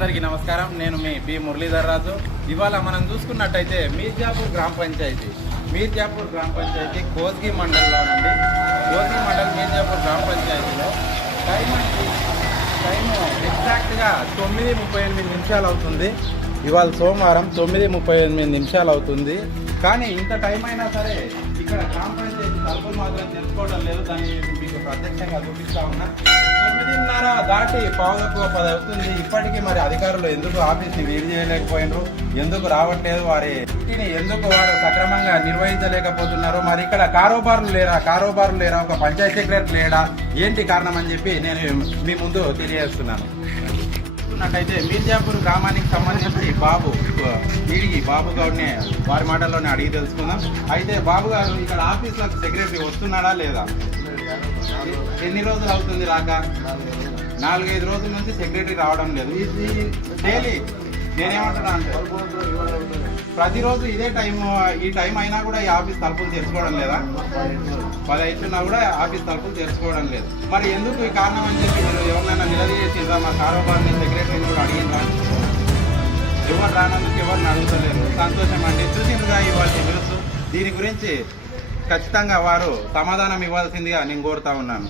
అందరికీ నమస్కారం. నేను మీ బి మురళీధర్ రాజు. ఇవాళ మనం చూసుకున్నట్టయితే మీర్జాపూర్ గ్రామ పంచాయతీ కోస్గి మండలంలోనండి. కోస్గి మండలం మీర్జాపూర్ గ్రామ పంచాయతీలో టైం ఎగ్జాక్ట్గా 9:38 అవుతుంది. ఇవాళ సోమవారం 9:38 అవుతుంది. కానీ ఇంత టైం అయినా సరే ఇక్కడ గ్రామ పంచాయతీ తలుపులు మాత్రం తెలుసుకోవడం లేదు. దాన్ని మీకు ప్రత్యక్షంగా చూపిస్తా ఉన్నా. 9:30 దాటి 9:10 అవుతుంది. ఇప్పటికీ మరి అధికారులు ఎందుకు ఆఫీస్ని వీలు చేయలేకపోయినారు, ఎందుకు రావట్లేదు, వారి డ్యూటీని ఎందుకు వారు సక్రమంగా నిర్వహించలేకపోతున్నారు, మరి ఇక్కడ కారోబారులు లేరా, ఒక పంచాయతీ సెక్రటరీ లేడా, ఏంటి కారణం అని చెప్పి నేను మీ ముందు తెలియజేస్తున్నాను. చూసుకున్నట్టయితే మీర్జాపూర్ గ్రామానికి సంబంధించి బాబు గౌడ్ని వారి మాటల్లోనే అడిగి తెలుసుకుందాం. అయితే బాబు గారు ఇక్కడ ఆఫీస్లకు సెక్రటరీ వస్తున్నాడా లేదా? ఎన్ని రోజులు అవుతుంది రాక? 4-5 రోజుల నుంచి సెక్రటరీ రావడం లేదు. ఇది డైలీ నేనేమంటున్నా అంటే ప్రతిరోజు ఇదే ఈ టైం అయినా కూడా ఈ ఆఫీస్ తలుపులు తెరుచుకోవడం లేదా? 10 అవుతున్నా కూడా ఆఫీస్ తలుపులు తెరుచుకోవడం లేదు. మరి ఎందుకు ఈ కారణం అని చెప్పి మీరు ఎవరినైనా నిలదీసిందా? మా కారోబార్ని సెక్రటరీని కూడా అడిగిందా? ఎవరు రానందుకు ఎవరిని అడుగుతలేరు. సంతోషం అండి. చూసిందిగా ఇవాళ తెలుసు. దీని గురించి ఖచ్చితంగా వారు సమాధానం ఇవ్వాల్సిందిగా నేను కోరుతా ఉన్నాను.